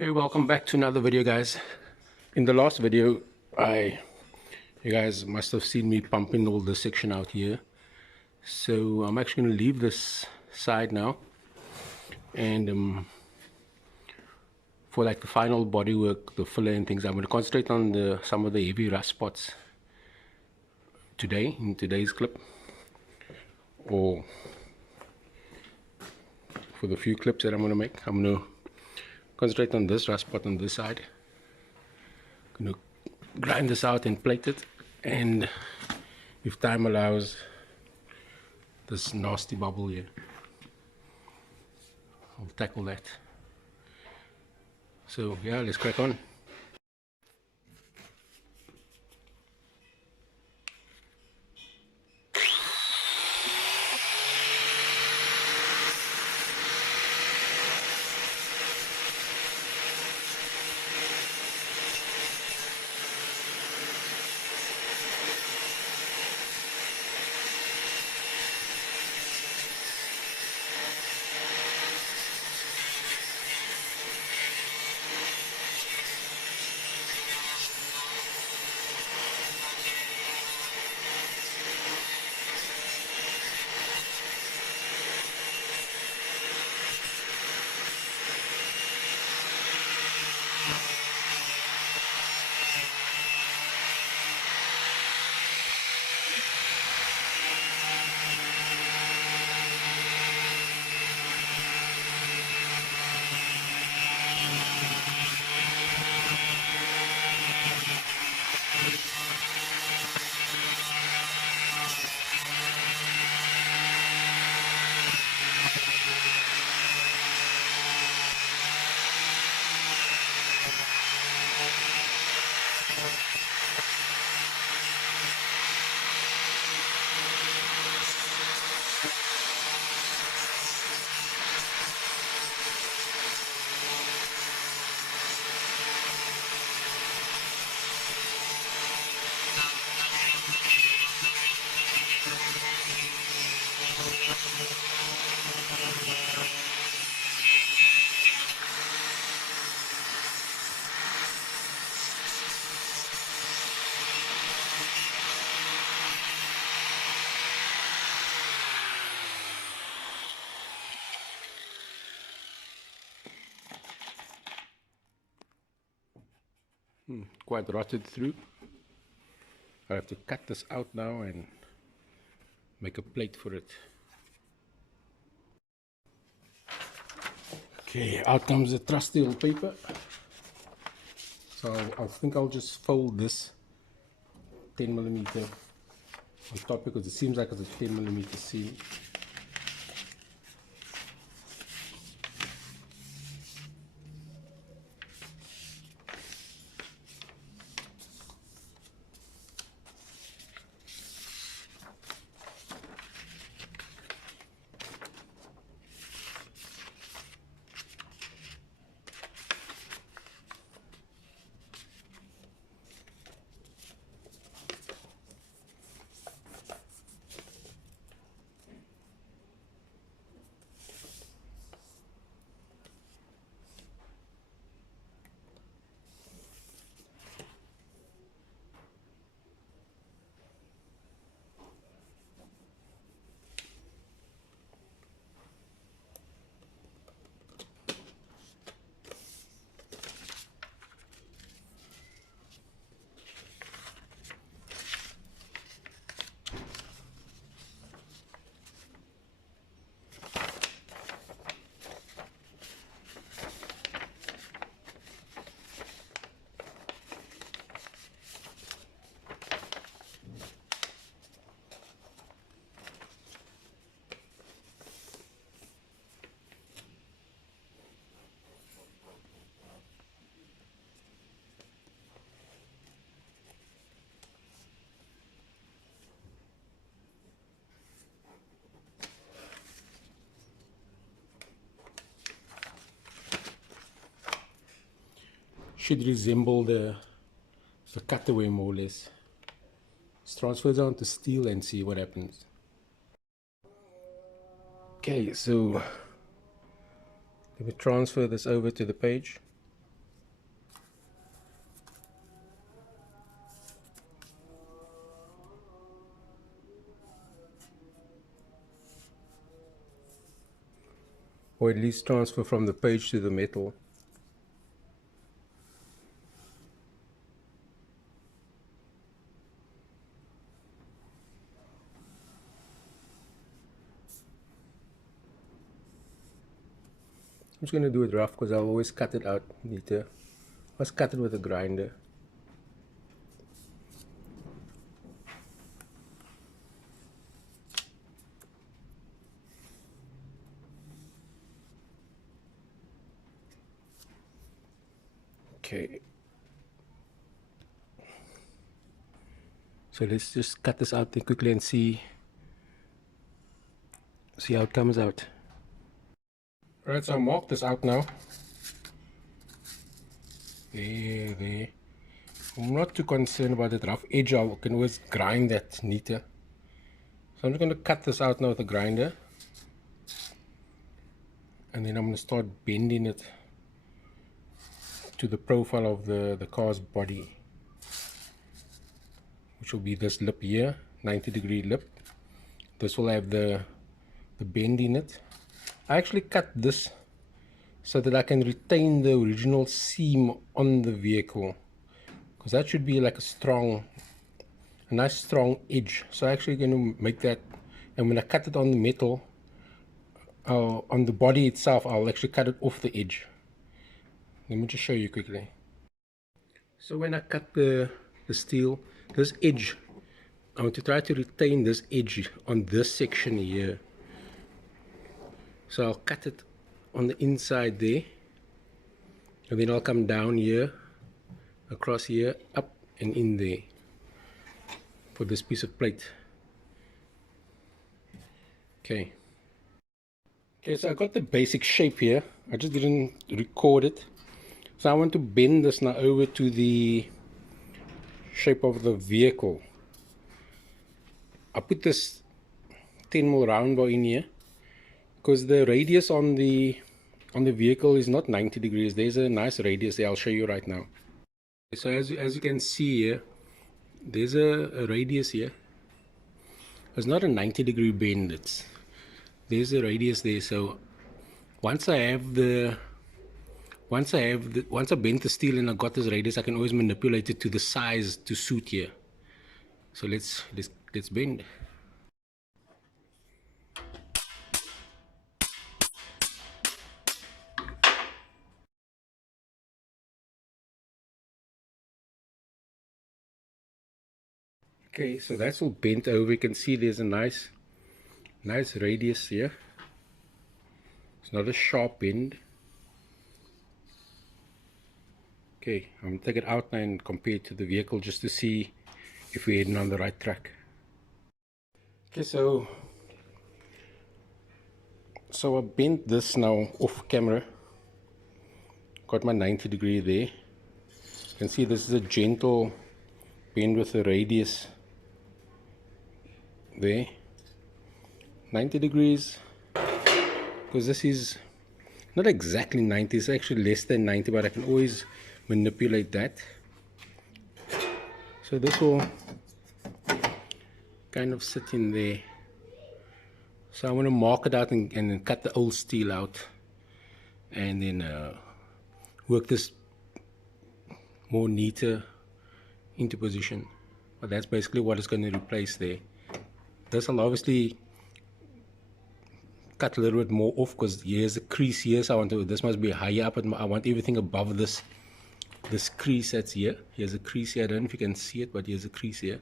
Hey, welcome back to another video, guys. In the last video, you guys must have seen me pumping all the section out here. So I'm actually going to leave this side now, and for like the final bodywork, the filler and things, I'm going to concentrate on some of the heavy rust spots today in today's clip, or for the few clips that I'm going to make. I'm going to concentrate on this rust spot on this side. I'm going to grind this out and plate it, and if time allows, this nasty bubble here, I'll tackle that. So yeah, let's crack on. Quite rotted through. I have to cut this out now and make a plate for it. Okay, out comes the trusty old paper. So I think I'll just fold this 10mm on top, because it seems like it's a 10mm seam. Should resemble the cutaway more or less. Just transfer it onto steel and see what happens. Okay, so let me transfer this over to the page. or at least transfer from the page to the metal. I'm just going to do it rough because I'll always cut it out neater. Let's cut it with a grinder. Okay. So let's just cut this out quickly and see how it comes out. Alright, so I'll mark this out now. There. I'm not too concerned about the rough edge. I can always grind that neater. So I'm just going to cut this out now with a grinder. And then I'm going to start bending it to the profile of the car's body, which will be this lip here, 90-degree lip. This will have the bend in it. I actually cut this so that I can retain the original seam on the vehicle, because that should be like a nice strong edge. So I'm actually going to make that, and when I cut it on the metal, on the body itself, I'll actually cut it off the edge. Let me just show you quickly. So when I cut the steel, this edge, I want to try to retain this edge on this section here. So I'll cut it on the inside there, and then I'll come down here, across here, up and in there for this piece of plate. Okay, so I got the basic shape here. I just didn't record it. So I want to bend this now over to the shape of the vehicle. I put this 10mm round bar in here because the radius on the vehicle is not 90 degrees. There's a nice radius there. I'll show you right now. So as you can see here, there's a radius here. It's not a 90-degree bend. There's a radius there. So once I bent the steel and I got this radius, I can always manipulate it to the size to suit here. So let's bend. Okay, so that's all bent over. You can see there's a nice radius here. It's not a sharp bend. Okay, I'm going to take it out now and compare it to the vehicle just to see if we're heading on the right track. Okay, so I bent this now off camera. Got my 90-degree there. You can see this is a gentle bend with a radius there. 90 degrees, because this is not exactly 90, it's actually less than 90, but I can always manipulate that. So this will kind of sit in there. So I'm going to mark it out and then cut the old steel out, and then work this more neater into position. But that's basically what it's going to replace there. This will obviously cut a little bit more off because here's a crease here, so this must be higher up. I want everything above this crease that's here. Here's a crease here. I don't know if you can see it, but here's a crease here.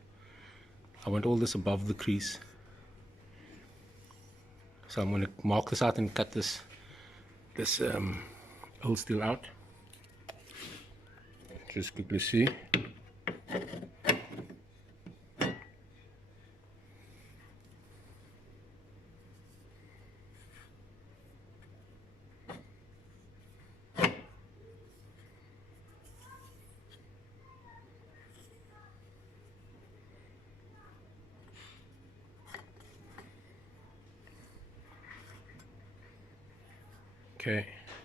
I want all this above the crease. So I'm going to mark this out and cut this old steel out. Just quickly see.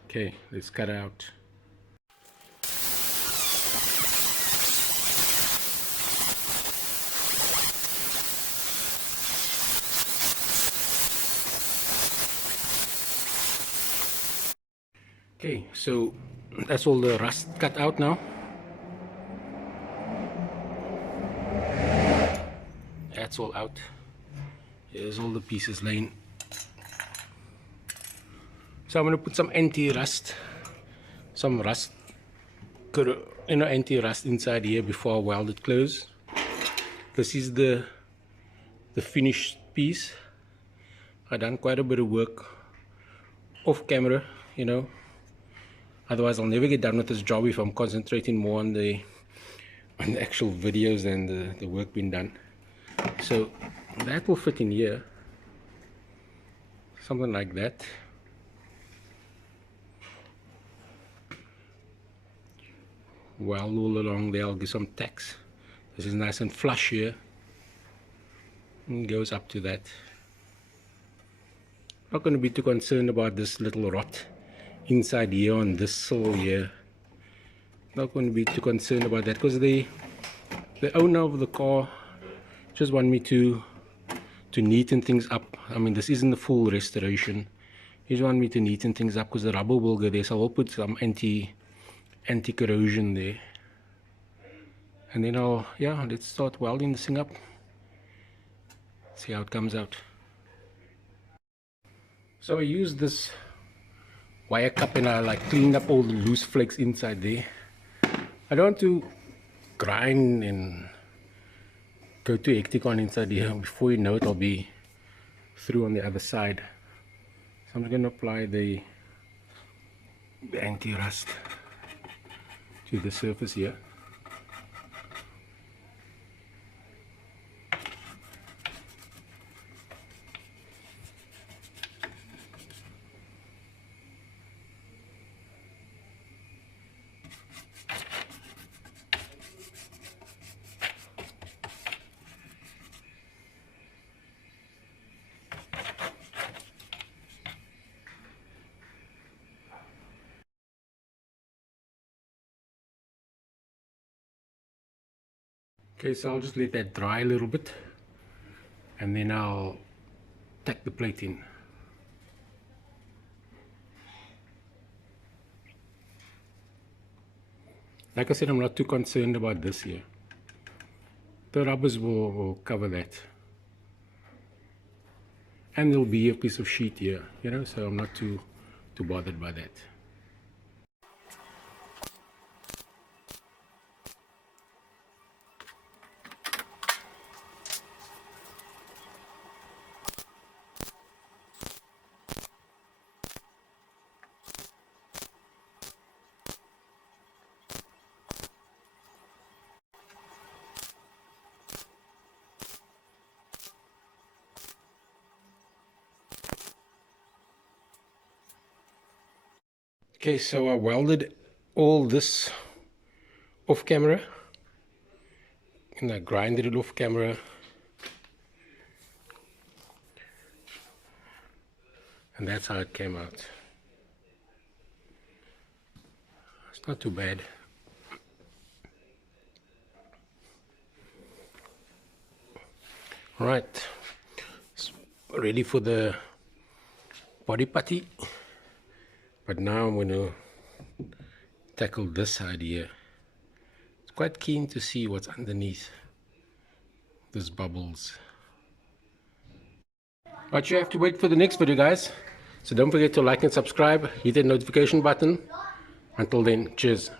Okay, let's cut out. Okay, so that's all the rust cut out now. That's all out. Here's all the pieces laying. So I'm going to put some anti-rust, some rust, anti-rust inside here before I weld it close. This is the finished piece. I've done quite a bit of work off camera, otherwise I'll never get done with this job if I'm concentrating more on the actual videos and the work being done. So that will fit in here, something like that. Weld all along there. I'll give some tacks. This is nice and flush here, and goes up to that. Not going to be too concerned about this little rot inside here on this sill here. Not going to be too concerned about that, because the owner of the car just want me to neaten things up. I mean, this isn't a full restoration. He just want me to neaten things up because the rubber will go there. So I'll put some anti-corrosion there, and then let's start welding this thing up. See how it comes out. So I used this wire cup and I cleaned up all the loose flakes inside there. I don't want to grind and go too hectic on inside here. Before you know it, I'll be through on the other side. So I'm going to apply the anti-rust to the surface here. Okay, so I'll just let that dry a little bit, and then I'll tack the plate in. Like I said, I'm not too concerned about this here. The rubbers will cover that. And there'll be a piece of sheet here, so I'm not too bothered by that. Okay, so I welded all this off camera, and I grinded it off camera, and that's how it came out. It's not too bad. Right, it's ready for the body putty. But now I'm going to tackle this side here. It's quite keen to see what's underneath these bubbles. But you have to wait for the next video, guys. So don't forget to like and subscribe, hit that notification button. Until then, cheers.